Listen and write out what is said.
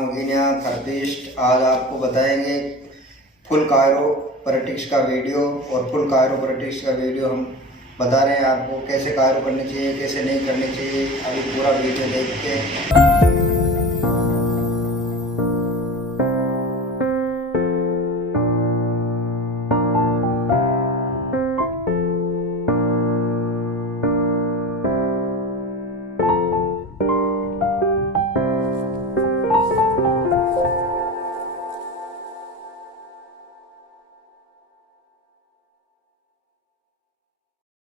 नाम Guinea therapist. आज आपको बताएंगे फुल कायरोप्रैक्टिस का वीडियो, और फुल कायरोप्रैक्टिस का वीडियो हम बता रहे हैं आपको कैसे कायरो करनी चाहिए, कैसे नहीं करनी चाहिए। अभी पूरा वीडियो देखते हैं।